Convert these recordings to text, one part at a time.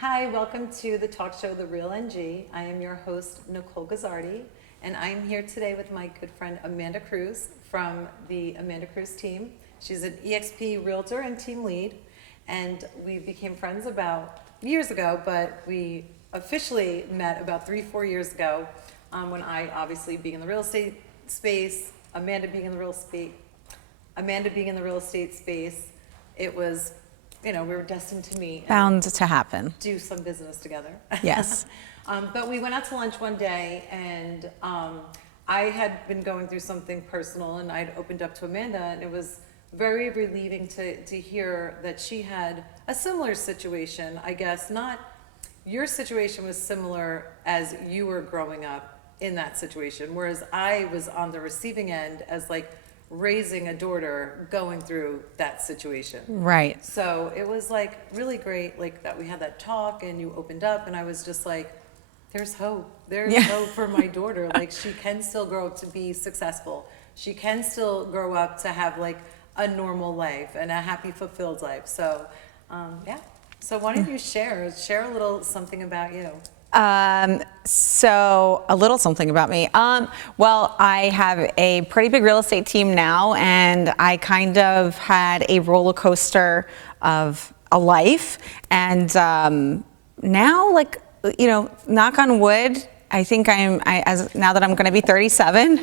Hi, welcome to the talk show, The Real NG. I am your host, Nicole Gazzardi, and I'm here today with my good friend, Amanda Cruz from the Amanda Cruz team. She's an EXP realtor and team lead, and we became friends about years ago, but we officially met about 3-4 years ago when I, obviously being in the real estate space, Amanda being in the real estate space, it was, we were destined to meet. Bound to happen. Do some business together. Yes. But we went out to lunch one day, and I had been going through something personal, and I'd opened up to Amanda, and it was very relieving to hear that she had a similar situation. I guess not, your situation was similar as you were growing up in that situation, whereas I was on the receiving end as like raising a daughter going through that situation. Right. So it was like really great, like that we had that talk and you opened up, and I was just like, there's hope. There's hope for my daughter. Like, she can still grow up to be successful. She can still grow up to have like a normal life and a happy, fulfilled life. So yeah. So why don't you share a little something about you? So a little something about me. Well, I have a pretty big real estate team now, and I kind of had a roller coaster of a life. And now, like, knock on wood, I think now that I'm going to be 37,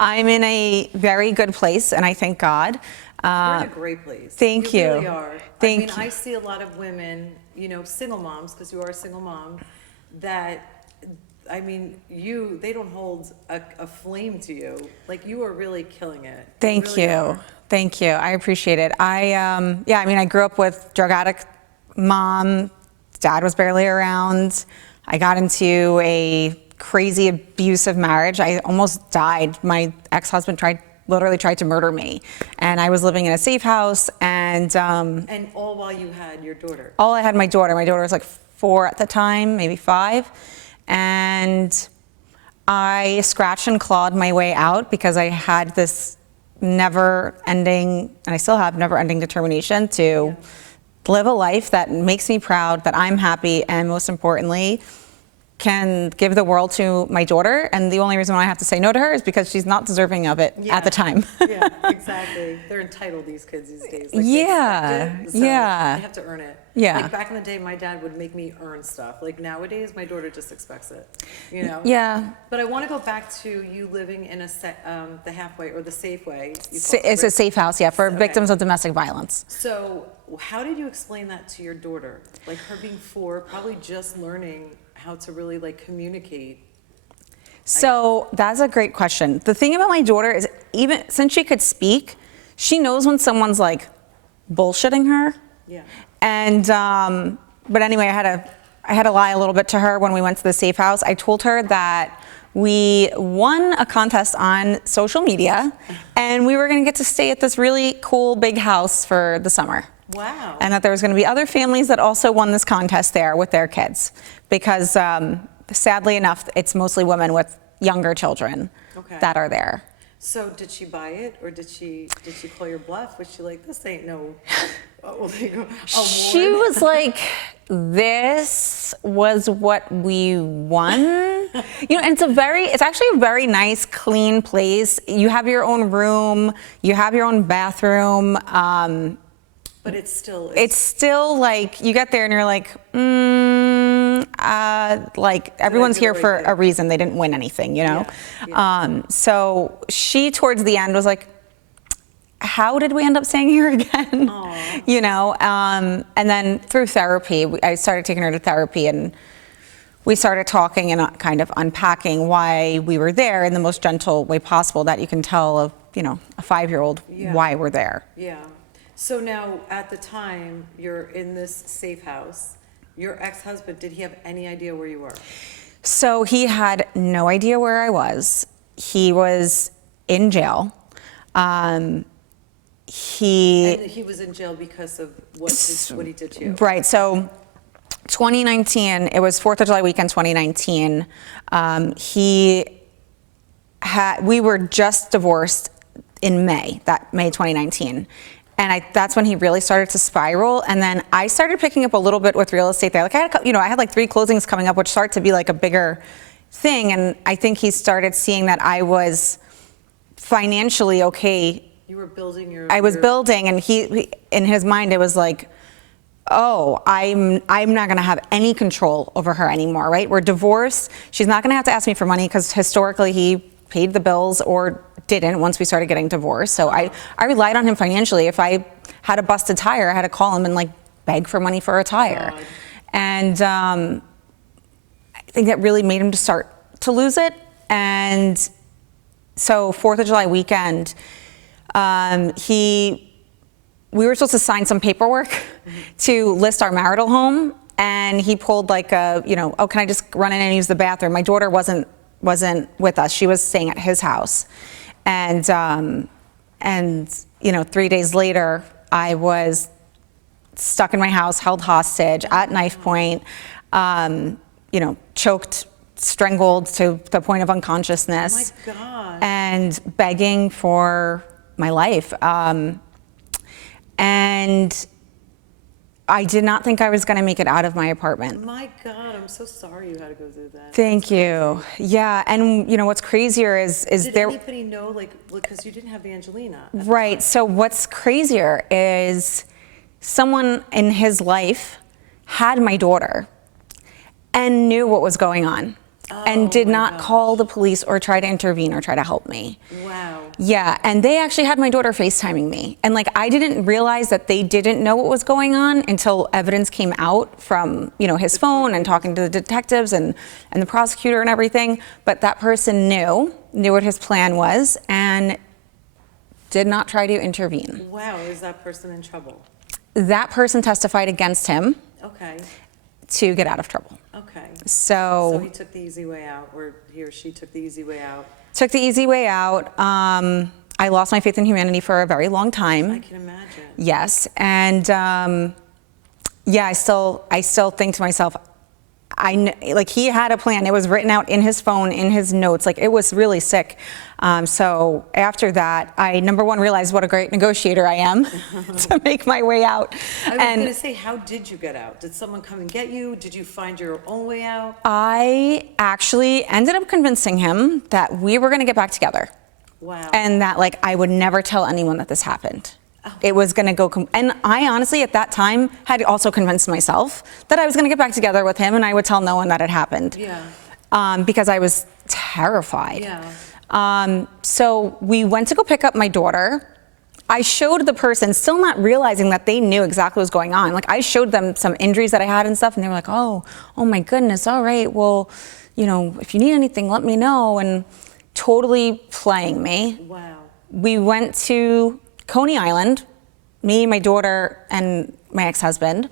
I'm in a very good place, and I thank God. You're in a great place. Thank you. You really are. Thank you. I see a lot of women, single moms, because you are a single mom, that, they don't hold a flame to you. Like, you are really killing it. Thank you. Thank you. I appreciate it. I grew up with drug addict mom. Dad was barely around. I got into a crazy abusive marriage. I almost died. My ex-husband literally tried to murder me. And I was living in a safe house, and all while you had your daughter? All I had my daughter. My daughter was like 4 at the time, maybe 5. And I scratched and clawed my way out because I had this never-ending, and I still have never-ending determination to live a life that makes me proud, that I'm happy, and most importantly, can give the world to my daughter. And the only reason why I have to say no to her is because she's not deserving of it at the time. Yeah, exactly. They're entitled, these kids these days. Like, They have to earn it. Yeah. Like, back in the day, my dad would make me earn stuff. Like, nowadays, my daughter just expects it, Yeah. But I want to go back to you living in the halfway or the Safeway. It's a safe house, for victims of domestic violence. So how did you explain that to your daughter? Like, her being 4, probably just learning how to really like communicate. So that's a great question. The thing about my daughter is, even since she could speak, she knows when someone's like bullshitting her. Yeah. And but anyway, I had to lie a little bit to her when we went to the safe house. I told her that we won a contest on social media, and we were going to get to stay at this really cool big house for the summer. Wow. And that there was going to be other families that also won this contest there with their kids, because sadly enough, it's mostly women with younger children that are there. So did she buy it, or did she call your bluff? Was she like, this ain't no award? She was like, this was what we won. And it's actually a very nice, clean place. You have your own room, you have your own bathroom. But it's still like, you get there and you're like, like, everyone's here for a reason. They didn't win anything, Yeah. So she, towards the end, was like, how did we end up staying here again? And then through therapy, I started taking her to therapy, and we started talking and kind of unpacking why we were there in the most gentle way possible that you can tell a 5-year-old why we're there. Yeah. So now, at the time, you're in this safe house. Your ex-husband, did he have any idea where you were? So he had no idea where I was. He was in jail. And he was in jail because of what he did to you? Right. So 2019, it was 4th of July weekend, 2019. We were just divorced in May 2019. And that's when he really started to spiral. And then I started picking up a little bit with real estate there. Like I had like 3 closings coming up, which started to be like a bigger thing. And I think he started seeing that I was financially okay. You were building I was building, and he in his mind, it was like, oh, I'm not going to have any control over her anymore, right? We're divorced. She's not going to have to ask me for money, because historically he paid the bills or didn't once we started getting divorced. So I relied on him financially. If I had a busted tire, I had to call him and like beg for money for a tire. God. And I think that really made him to start to lose it. And so 4th of July weekend, we were supposed to sign some paperwork to list our marital home, and he pulled like a, oh, can I just run in and use the bathroom? My daughter wasn't with us. She was staying at his house. And 3 days later, I was stuck in my house, held hostage at knife point, choked, strangled to the point of unconsciousness. Oh my God. And begging for my life. And I did not think I was going to make it out of my apartment. My God, I'm so sorry you had to go through that. Thank you. Yeah, and what's crazier is Did there. anybody know, like, because you didn't have Angelina? Right. So what's crazier is someone in his life had my daughter and knew what was going on, and did not call the police or try to intervene or try to help me. Wow. Yeah, and they actually had my daughter FaceTiming me. And like, I didn't realize that they didn't know what was going on until evidence came out from, his phone, and talking to the detectives and the prosecutor and everything. But that person knew what his plan was, and did not try to intervene. Wow, is that person in trouble? That person testified against him. Okay. To get out of trouble. Okay. So he took the easy way out, or he or she took the easy way out. Took the easy way out. I lost my faith in humanity for a very long time. I can imagine. Yes, and I still think to myself, he had a plan. It was written out in his phone, in his notes. Like, it was really sick. So after that, I, number one, realized what a great negotiator I am to make my way out. I was going to say, how did you get out? Did someone come and get you? Did you find your own way out? I actually ended up convincing him that we were going to get back together. Wow. And that, I would never tell anyone that this happened. Oh. It was going to go, and I honestly at that time had also convinced myself that I was going to get back together with him, and I would tell no one that it happened. Yeah. Because I was terrified. Yeah. So we went to go pick up my daughter. I showed the person, still not realizing that they knew exactly what was going on. I showed them some injuries that I had and stuff, and they were like, oh my goodness, all right, well, if you need anything, let me know, and totally playing me. Wow. We went to Coney Island, me, my daughter, and my ex-husband.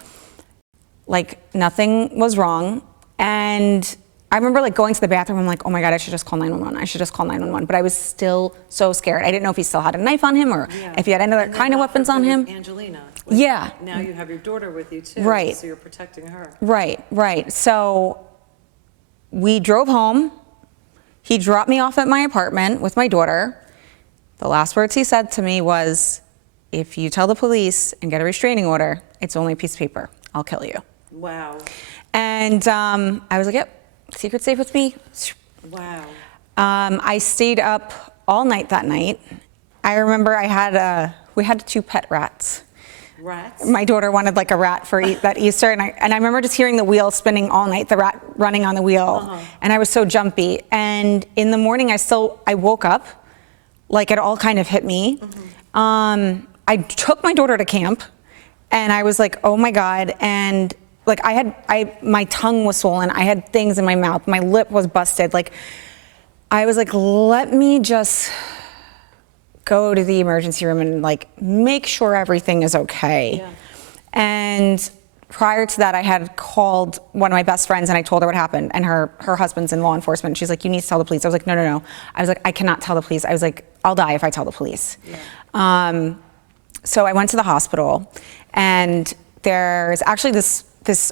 Nothing was wrong. And I remember going to the bathroom, I'm like, oh my God, I should just call 911. I should just call 911. But I was still so scared. I didn't know if he still had a knife on him, or if he had any other kind of weapons on him. Angelina. Yeah. Now you have your daughter with you too. Right. So you're protecting her. Right. So we drove home. He dropped me off at my apartment with my daughter. The last words he said to me was, if you tell the police and get a restraining order, it's only a piece of paper. I'll kill you. Wow. And I was like, yep, secret safe with me. Wow. I stayed up all night that night. I remember we had 2 pet rats. Rats? My daughter wanted a rat for that Easter, and I remember just hearing the wheel spinning all night, the rat running on the wheel, and I was so jumpy. And in the morning, I woke up, it all kind of hit me. I took my daughter to camp, and I was like, oh my God, and my tongue was swollen, I had things in my mouth, my lip was busted. I was like, let me just go to the emergency room and make sure everything is okay. Yeah. And prior to that, I had called one of my best friends, and I told her what happened, and her husband's in law enforcement. She's like, you need to tell the police. I was like, no. I was like, I cannot tell the police. I was like, I'll die if I tell the police. Yeah. So I went to the hospital, and there's actually this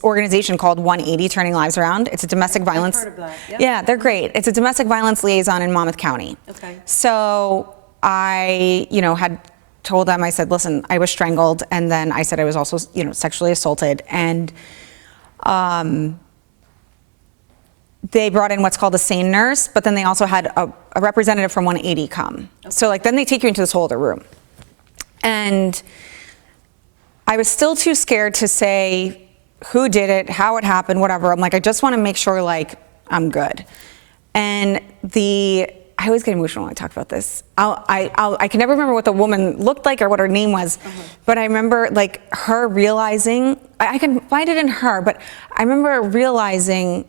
organization called 180 Turning Lives Around. It's a domestic violence. I've heard of that. Yep. Yeah, they're great. It's a domestic violence liaison in Monmouth County. Okay. So I, had told them, I said, listen, I was strangled, and then I said I was also, sexually assaulted, and they brought in what's called a SANE nurse, but then they also had a representative from 180 come. Okay. So like, then they take you into this whole other room. And I was still too scared to say who did it, how it happened, whatever. I'm like, I just want to make sure like I'm good. And I always get emotional when I talk about this. I can never remember what the woman looked like or what her name was, but I remember like her realizing, I can find it in her, but I remember realizing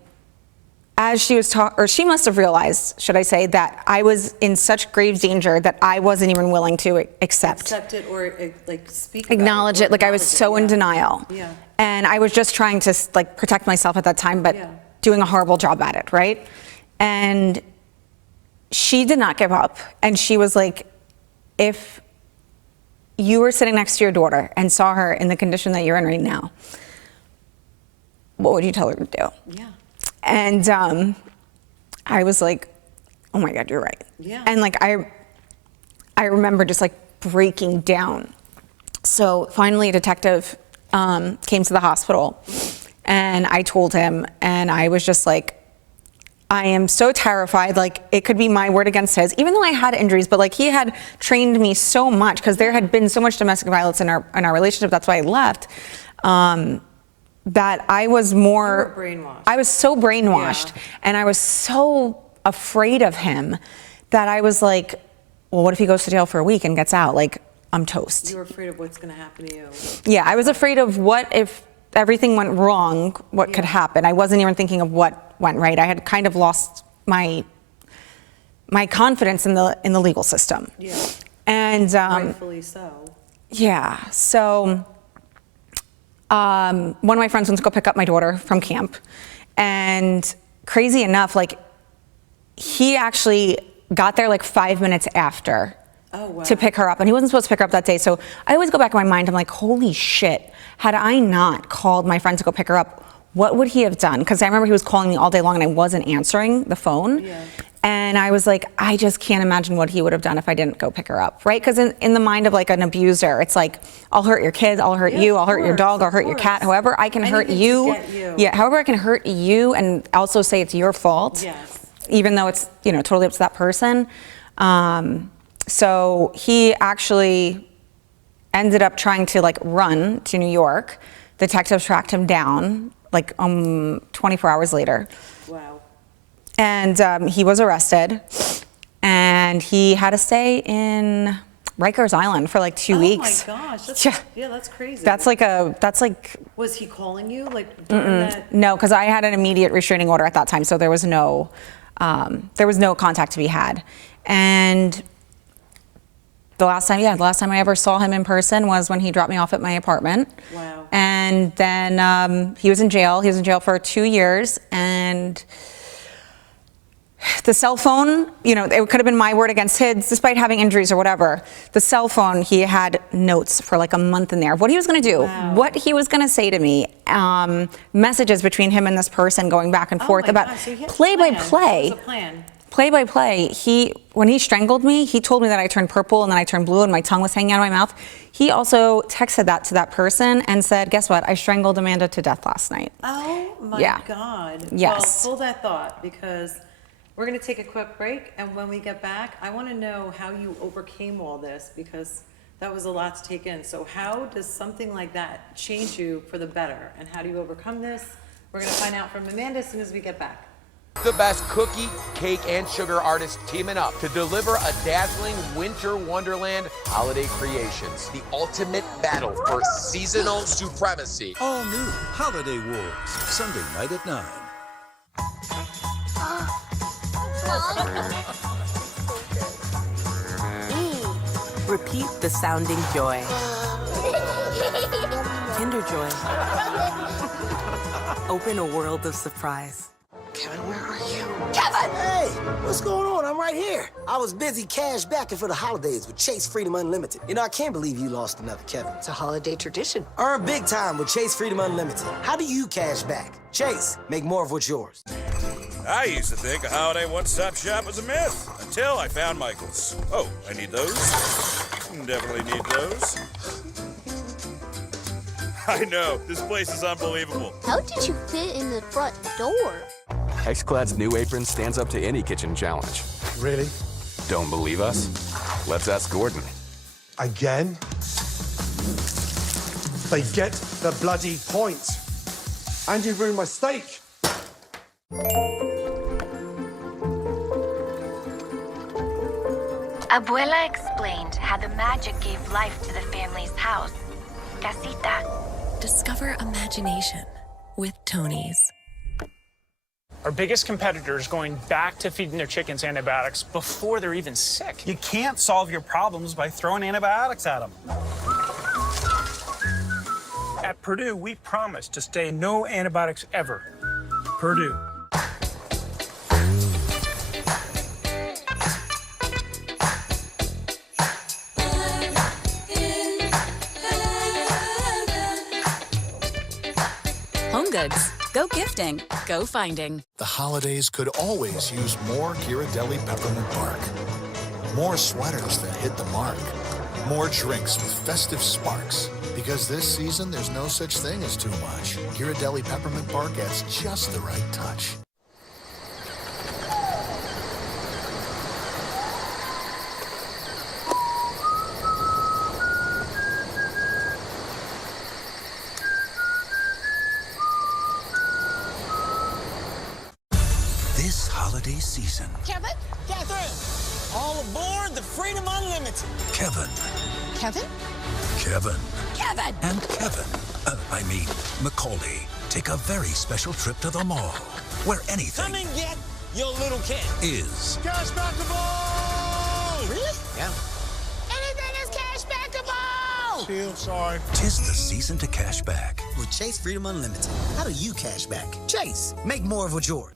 as she was talking, or she must have realized, should I say, that I was in such grave danger that I wasn't even willing to accept it or like speak acknowledge it. Like I was so in denial. Yeah. And I was just trying to like protect myself at that time, but doing a horrible job at it, right? And she did not give up. And she was like, if you were sitting next to your daughter and saw her in the condition that you're in right now, what would you tell her to do? Yeah. And I was like, oh my God, you're right. Yeah. And like, I remember just like breaking down. So finally a detective came to the hospital and I told him, and I was just like, I am so terrified, like it could be my word against his, even though I had injuries, but like he had trained me so much because there had been so much domestic violence in our relationship. That's why I left. That I was more brainwashed. I was so brainwashed, and I was so afraid of him that I was like, well, what if he goes to jail for a week and gets out? Like, I'm toast. You were afraid of what's going to happen to you. Yeah, I was afraid of what if everything went wrong, what could happen. I wasn't even thinking of what went right. I had kind of lost my confidence in the legal system. Yeah. And rightfully so. Yeah. So one of my friends went to go pick up my daughter from camp, and crazy enough, like he actually got there like 5 minutes after to pick her up, and he wasn't supposed to pick her up that day. So I always go back in my mind, I'm like, holy shit, had I not called my friend to go pick her up, what would he have done? Because I remember he was calling me all day long and I wasn't answering the phone. Yeah. And I was like, I just can't imagine what he would have done if I didn't go pick her up, right? Because in the mind of like an abuser, it's like, I'll hurt your kids, I'll hurt you, I'll hurt your dog, I'll hurt your cat, however I can hurt you. Yeah, however I can hurt you and also say it's your fault. Yes. Even though it's, totally up to that person. So he actually ended up trying to like run to New York. Detectives tracked him down like 24 hours later. Wow. And he was arrested, and he had to stay in Rikers Island for like 2 weeks. Oh my gosh, that's crazy. That's like. Was he calling you like during that? No, because I had an immediate restraining order at that time, so there was no contact to be had. And the last time I ever saw him in person was when he dropped me off at my apartment. Wow. And then he was in jail. He was in jail for 2 years, and the cell phone, it could have been my word against his, despite having injuries or whatever. The cell phone, he had notes for like a month in there of what he was going to do, what he was going to say to me, messages between him and this person going back and forth about play-by-play. Play-by-play. When he strangled me, he told me that I turned purple and then I turned blue and my tongue was hanging out of my mouth. He also texted that to that person and said, guess what? I strangled Amanda to death last night. Oh my God. Yes. Well, hold that thought, because we're going to take a quick break, and when we get back, I want to know how you overcame all this, because that was a lot to take in. So how does something like that change you for the better, and how do you overcome this? We're going to find out from Amanda as soon as we get back. The best cookie, cake, and sugar artists teaming up to deliver a dazzling winter wonderland holiday creations. The ultimate battle for seasonal supremacy. All new Holiday Wars, Sunday night at 9. Repeat the sounding joy. Kinder Joy. Open a world of surprise. Kevin, where are you? Kevin! Hey, what's going on? I'm right here. I was busy cash backing for the holidays with Chase Freedom Unlimited. I can't believe you lost another Kevin. It's a holiday tradition. Earn big time with Chase Freedom Unlimited. How do you cash back? Chase, make more of what's yours. I used to think a holiday one-stop shop was a myth until I found Michael's. Oh, I need those. Definitely need those. I know, this place is unbelievable. How did you fit in the front door? XClad's new apron stands up to any kitchen challenge. Really? Don't believe us? Let's ask Gordon. Again? They get the bloody point. And you ruined my steak. Abuela explained how the magic gave life to the family's house, casita. Discover imagination with Tony's. Our biggest competitor is going back to feeding their chickens antibiotics before they're even sick. You can't solve your problems by throwing antibiotics at them. At Purdue, we promise to stay no antibiotics ever. Purdue. Home Goods. Go gifting. Go finding. The holidays could always use more Ghirardelli peppermint bark. More sweaters that hit the mark. More drinks with festive sparks. Because this season, there's no such thing as too much. Ghirardelli peppermint bark adds just the right touch. This holiday season, Kevin? Catherine! All aboard the Freedom Unlimited. Kevin, Kevin? Kevin, Kevin! and Kevin, Macaulay, take a very special trip to the mall, where anything Come and get your little kid. is. Cash backable! Really? Yeah. Anything is cash backable! Chill, sorry. Tis the season to cash back. With Chase Freedom Unlimited, how do you cash back? Chase, make more of what yours.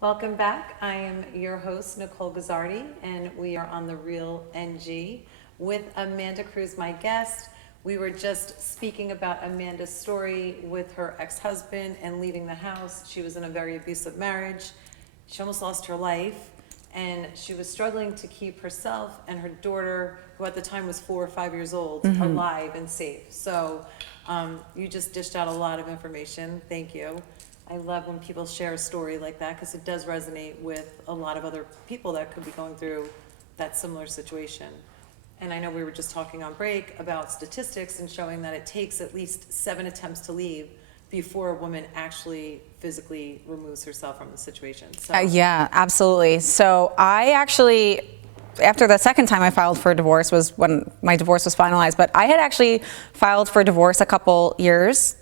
Welcome back. I am your host, Nicole Gazzardi, and we are on The Real NG with Amanda Cruz, my guest. We were just speaking about Amanda's story with her ex-husband and leaving the house. She was in a very abusive marriage. She almost lost her life, and she was struggling to keep herself and her daughter, who at the time was 4 or 5 years old, alive and safe. So you just dished out a lot of information. Thank you. I love when people share a story like that because it does resonate with a lot of other people that could be going through that similar situation. And I know we were just talking on break about statistics and showing that it takes at least 7 attempts to leave before a woman actually physically removes herself from the situation. So. Yeah, absolutely. So I actually, after the second time I filed for divorce was when my divorce was finalized, but I had actually filed for divorce a couple years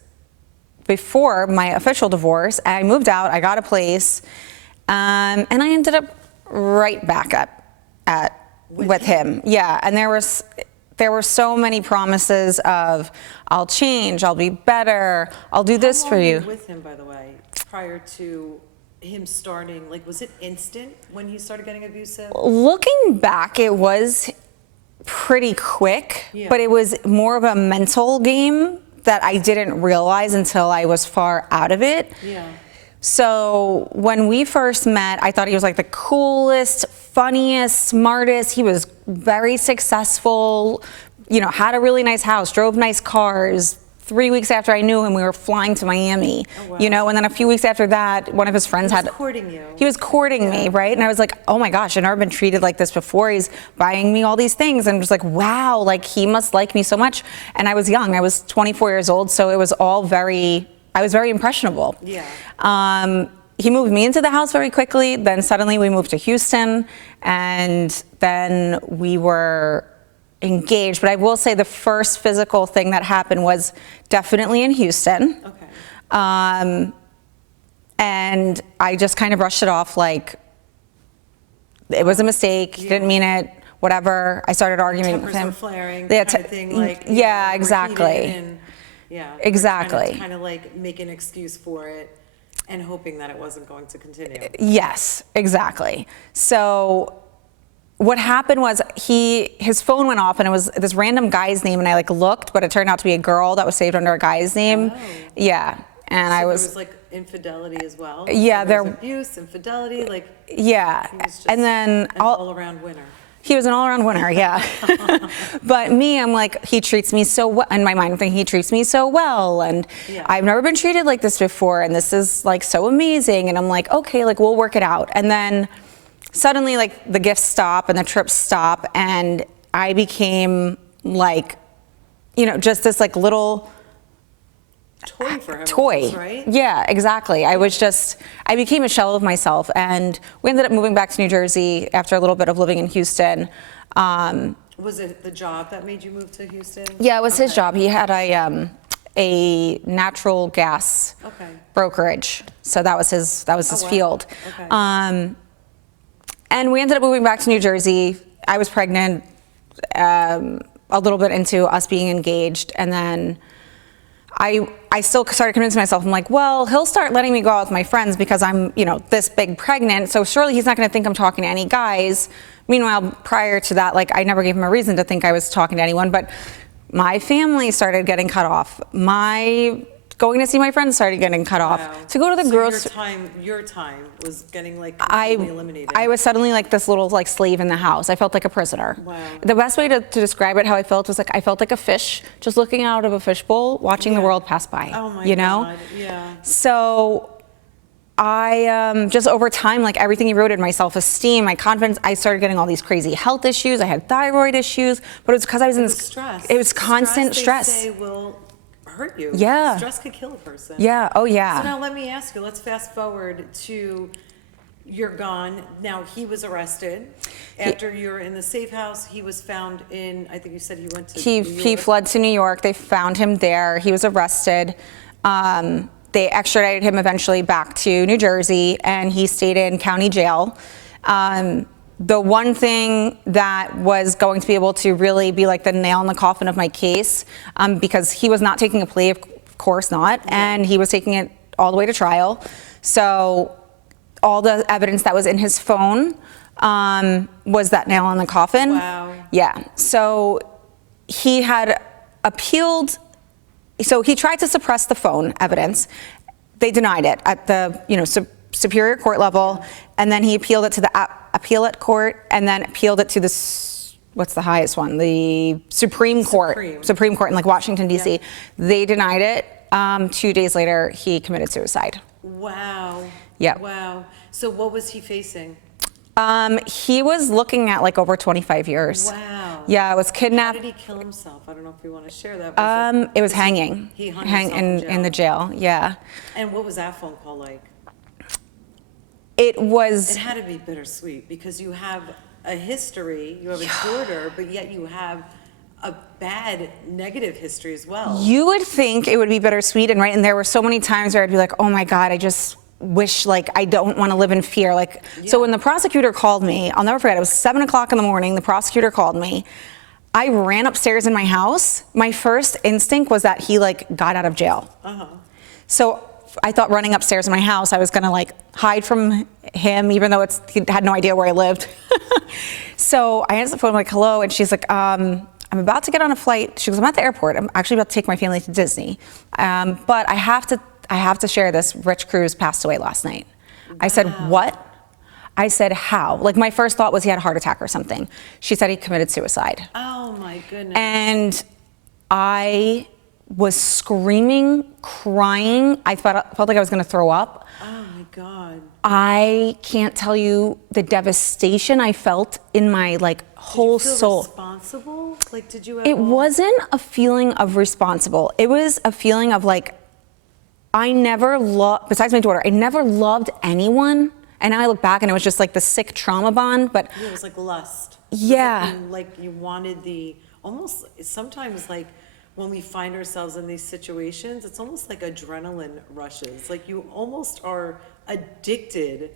before my official divorce. I moved out, I got a place, and I ended up right back at with him. Yeah, and there were so many promises of, I'll change, I'll be better, I'll do this for you. How long were you with him, by the way, prior to him starting? Like, was it instant when he started getting abusive? Looking back, it was pretty quick, but it was more of a mental game that I didn't realize until I was far out of it. Yeah. So when we first met, I thought he was like the coolest, funniest, smartest. He was very successful, you know, had a really nice house, drove nice cars. 3 weeks after I knew him, we were flying to Miami, you know, and then a few weeks after that, one of his friends He was courting you. He was courting me, right? And I was like, oh my gosh, I've never been treated like this before. He's buying me all these things. And I'm just like, wow, like he must like me so much. And I was young, I was 24 years old. So it was all I was very impressionable. Yeah. He moved me into the house very quickly. Then suddenly we moved to Houston, and then we were engaged. But I will say the first physical thing that happened was definitely in Houston. Okay. And I just kind of brushed it off like it was a mistake. He didn't mean it. Whatever. I started arguing with him. Tempers were flaring, Yeah, kind of thing, like, yeah, we're exactly. heated and, yeah, exactly. Kind of like make an excuse for it and hoping that it wasn't going to continue. Yes, exactly. So what happened was his phone went off and it was this random guy's name, and I like looked, but it turned out to be a girl that was saved under a guy's name. Oh. Yeah. And So I there was was like infidelity as well. Yeah, so there was abuse, infidelity, like yeah. he was just and then an all-around winner. He was an all-around winner, yeah. But me, I'm like, he treats me so well. In my mind, I'm thinking he treats me so well, and I've never been treated like this before, and this is like so amazing. And I'm like, okay, like we'll work it out. And then suddenly, like the gifts stop and the trips stop, and I became like, you know, just this like little toy for him. Toy, almost, right? Yeah, exactly. I became a shell of myself, and we ended up moving back to New Jersey after a little bit of living in Houston. Was it the job that made you move to Houston? Yeah, it was his job. He had a natural gas brokerage, so that was his field. Okay. And we ended up moving back to New Jersey. I was pregnant, a little bit into us being engaged, and then I still started convincing myself, I'm like, well, he'll start letting me go out with my friends because I'm, you know, this big pregnant, so surely he's not going to think I'm talking to any guys. Meanwhile, prior to that, like, I never gave him a reason to think I was talking to anyone, but my family started getting cut off. Going to see my friends started getting cut off. To go to the grocery. Your time was getting like completely eliminated. I was suddenly like this little like slave in the house. I felt like a prisoner. Wow. The best way to describe it, how I felt, was like I felt like a fish just looking out of a fishbowl, watching the world pass by. Oh my you know? God. Yeah. So I just over time, like everything eroded, my self-esteem, my confidence. I started getting all these crazy health issues. I had thyroid issues, but it was because I was in stress. It was constant stress. They say will hurt you. Yeah. Stress could kill a person. Yeah. Oh yeah. So now let me ask you. Let's fast forward to you're gone. Now he was arrested. After you're in the safe house, he was found in. I think you said he went to. He fled to New York. They found him there. He was arrested. They extradited him eventually back to New Jersey, and he stayed in county jail. The one thing that was going to be able to really be like the nail in the coffin of my case, because he was not taking a plea, of course not, and he was taking it all the way to trial. So all the evidence that was in his phone was that nail in the coffin. Wow. Yeah. So he had appealed. So he tried to suppress the phone evidence. They denied it at the superior court level, and then he appealed it to the appellate court, and then appealed it to the what's the highest one? The Supreme Court in like Washington D.C. Yeah. They denied it. 2 days later, he committed suicide. Wow. Yeah. Wow. So what was he facing? He was looking at like over 25 years. Wow. Yeah, it was kidnapped. How did he kill himself? I don't know if you want to share that. It was hanging. He hung himself in the jail. Yeah. And what was that phone call like? It had to be bittersweet because you have a history, you have a daughter, but yet you have a bad negative history as well. You would think it would be bittersweet, and there were so many times where I'd be like, oh my God, I just wish, like, I don't want to live in fear. Like, so when the prosecutor called me, I'll never forget, it was 7 o'clock in the morning, the prosecutor called me. I ran upstairs in my house. My first instinct was that he like got out of jail. So I thought running upstairs in my house, I was gonna like hide from him, even though he had no idea where I lived. So I answered the phone, I'm like, hello, and she's like, I'm about to get on a flight. She goes, I'm at the airport. I'm actually about to take my family to Disney. But I have to share this. Rich Cruz passed away last night. Wow. I said, what? I said, how? Like, my first thought was he had a heart attack or something. She said he committed suicide. Oh my goodness. And I was screaming, crying. I felt like I was gonna throw up. Oh my God. I can't tell you the devastation I felt in my like whole soul. Did you feel responsible? Like, did you ever? It wasn't a feeling of responsible. It was a feeling of like, besides my daughter, I never loved anyone. And now I look back and it was just like the sick trauma bond, but. Yeah, it was like lust. Yeah. Like you wanted almost sometimes like when we find ourselves in these situations, it's almost like adrenaline rushes. Like you almost are addicted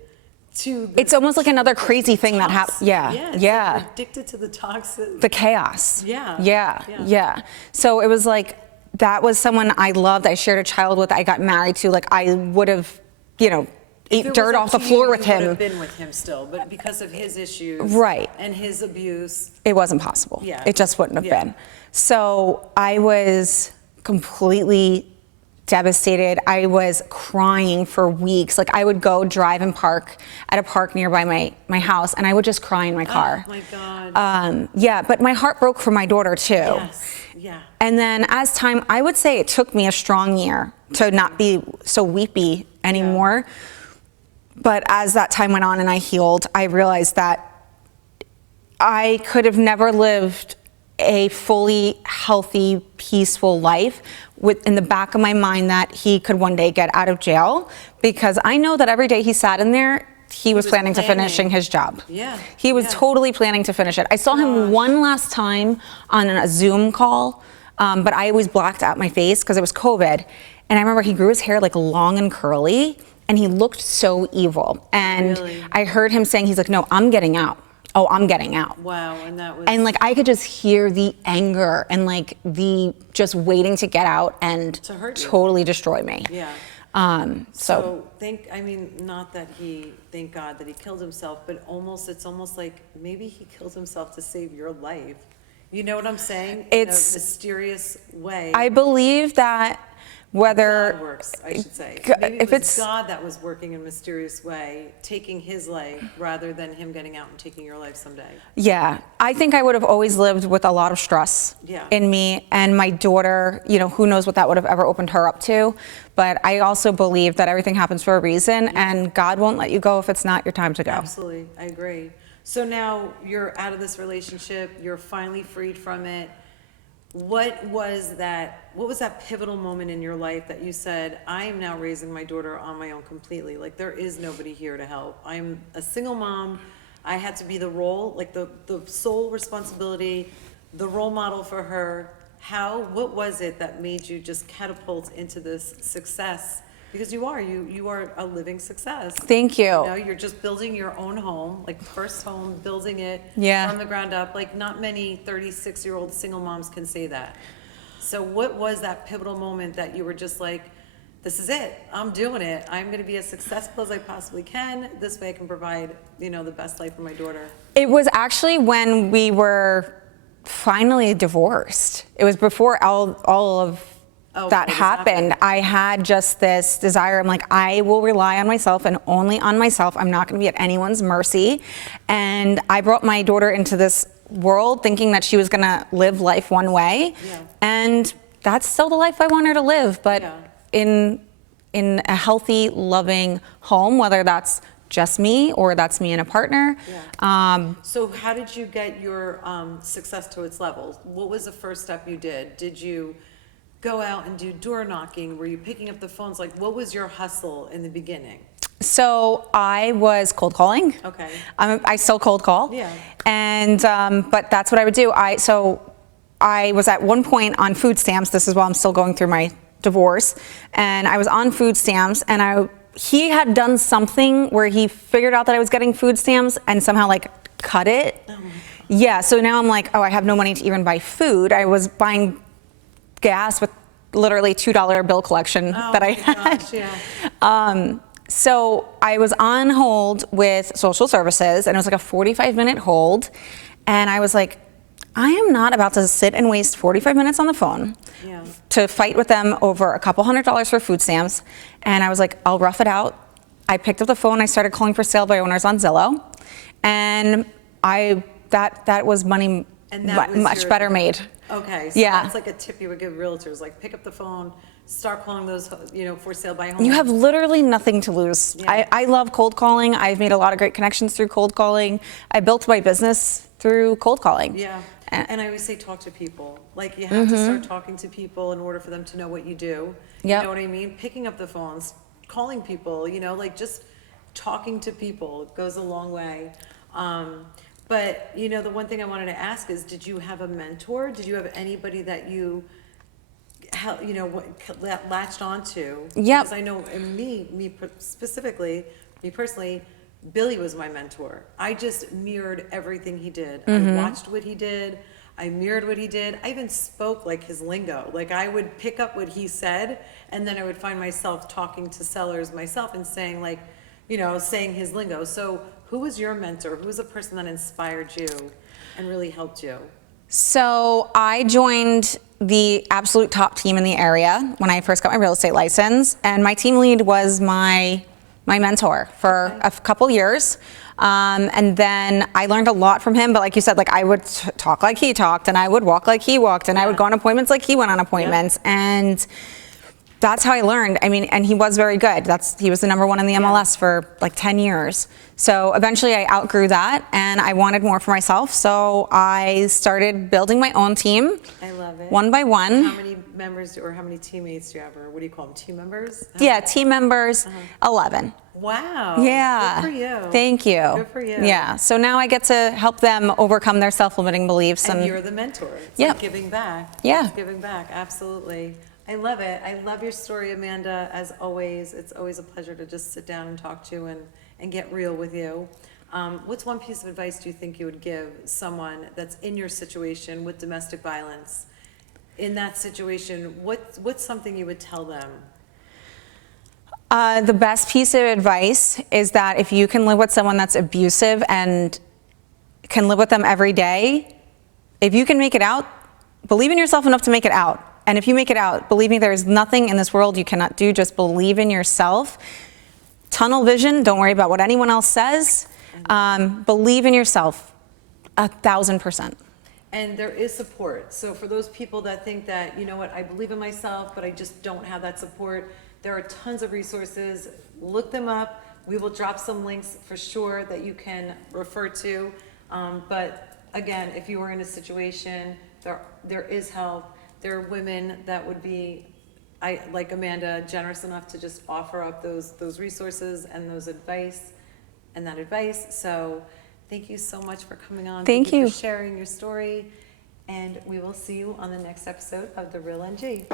to. It's almost like another crazy thing that happens. Yeah. Yeah. Like addicted to the toxic. The chaos. Yeah. So it was like, that was someone I loved. I shared a child with. I got married to. Like I would have, eat dirt off the floor with him. Would have been with him still, but because of his issues, right, and his abuse, it wasn't possible. Yeah, it just wouldn't have been. So I was completely devastated. I was crying for weeks. Like I would go drive and park at a park nearby my house, and I would just cry in my car. Oh my God. Yeah, but my heart broke for my daughter too. Yes. Yeah. And then as time, I would say it took me a strong year to not be so weepy anymore. Yeah. But as that time went on and I healed, I realized that I could have never lived a fully healthy, peaceful life with in the back of my mind that he could one day get out of jail, because I know that every day he sat in there, he was planning to finishing his job. Yeah. He was totally planning to finish it. I saw him one last time on a Zoom call, but I always blocked out my face because it was COVID. And I remember he grew his hair like long and curly, and he looked so evil. And I heard him saying, he's like, no, I'm getting out. Oh, I'm getting out. Wow, and that was... And like, I could just hear the anger and like the just waiting to get out and to hurt you. Totally destroy me. Yeah. So I mean, not that thank God that he killed himself, but it's almost like maybe he killed himself to save your life. You know what I'm saying? It's in a mysterious way. I believe that whether God works, I should say. Maybe if it's God that was working in a mysterious way, taking his life rather than him getting out and taking your life someday. Yeah, I think I would have always lived with a lot of stress in me, and my daughter, you know, who knows what that would have ever opened her up to. But I also believe that everything happens for a reason, and God won't let you go if it's not your time to go. Absolutely, I agree. So now you're out of this relationship, you're finally freed from it. What was that pivotal moment in your life that you said, I am now raising my daughter on my own completely? Like, there is nobody here to help. I'm a single mom. I had to be the role, like the sole responsibility, the role model for her. What was it that made you just catapult into this success? Because you are a living success. Thank you. You know, you're just building your own home, like first home, building it from the ground up. Like not many 36-year-old single moms can say that. So what was that pivotal moment that you were just like, this is it, I'm doing it. I'm gonna be as successful as I possibly can. This way I can provide, the best life for my daughter. It was actually when we were finally divorced. It was before all of that happened. I had just this desire. I'm like, I will rely on myself and only on myself. I'm not going to be at anyone's mercy. And I brought my daughter into this world thinking that she was going to live life one way. Yeah. And that's still the life I want her to live, but in a healthy, loving home, whether that's just me or that's me and a partner. Yeah. So how did you get your success to its level? What was the first step you did? Did you go out and do door knocking? Were you picking up the phones? Like, what was your hustle in the beginning? So I was cold calling. Okay. I still cold call. Yeah. And but that's what I would do. I was at one point on food stamps. This is while I'm still going through my divorce, and I was on food stamps, and he had done something where he figured out that I was getting food stamps and somehow like cut it. Oh my God. Yeah. So now I'm like, oh, I have no money to even buy food. I was buying gas with literally $2 bill collection that I had. Gosh, yeah. So I was on hold with social services, and it was like a 45-minute hold. And I was like, I am not about to sit and waste 45 minutes on the phone to fight with them over a couple $100s for food stamps. And I was like, I'll rough it out. I picked up the phone. I started calling for sale by owners on Zillow. And that was money much better made. Okay, so that's like a tip you would give realtors, like pick up the phone, start calling those, for sale by home. You have literally nothing to lose. Yeah. I love cold calling. I've made a lot of great connections through cold calling. I built my business through cold calling. Yeah, and I always say talk to people. Like you have to start talking to people in order for them to know what you do. You know what I mean? Picking up the phones, calling people, like just talking to people goes a long way. But, the one thing I wanted to ask is, did you have a mentor? Did you have anybody that that latched onto? Yeah. Because I know me personally, Billy was my mentor. I just mirrored everything he did. I watched what he did. I mirrored what he did. I even spoke like his lingo. Like I would pick up what he said, and then I would find myself talking to sellers myself and saying saying his lingo. So who was your mentor? Who was the person that inspired you and really helped you? So I joined the absolute top team in the area when I first got my real estate license, and my team lead was my mentor for a couple years. And then I learned a lot from him, but like you said, like I would talk like he talked, and I would walk like he walked, and I would go on appointments like he went on appointments, and that's how I learned. I mean, and he was very good. He was the number one in the MLS for like 10 years. So eventually I outgrew that and I wanted more for myself. So I started building my own team. I love it. One by one. How many members or how many teammates do you have, or what do you call them, team members? Yeah, team members, 11. Wow. Yeah. Good for you. Thank you. Good for you. Yeah. So now I get to help them overcome their self-limiting beliefs. And you're the mentor. It's Yeah. like giving back. Yeah. It's giving back. Absolutely. I love it. I love your story, Amanda. As always, it's always a pleasure to just sit down and talk to you and get real with you. What's one piece of advice do you think you would give someone that's in your situation with domestic violence? In that situation, what's something you would tell them? The best piece of advice is that if you can live with someone that's abusive and can live with them every day, if you can make it out, believe in yourself enough to make it out. And if you make it out, believe me, there is nothing in this world you cannot do. Just believe in yourself. Tunnel vision, don't worry about what anyone else says. Believe in yourself, 1,000%. And there is support. So for those people that think that, you know what, I believe in myself, but I just don't have that support, there are tons of resources. Look them up. We will drop some links for sure that you can refer to. But again, if you are in a situation, there is help. There are women that would be, like Amanda, generous enough to just offer up those resources and that advice. So thank you so much for coming on. Thank you for sharing your story. And we will see you on the next episode of The Real NG.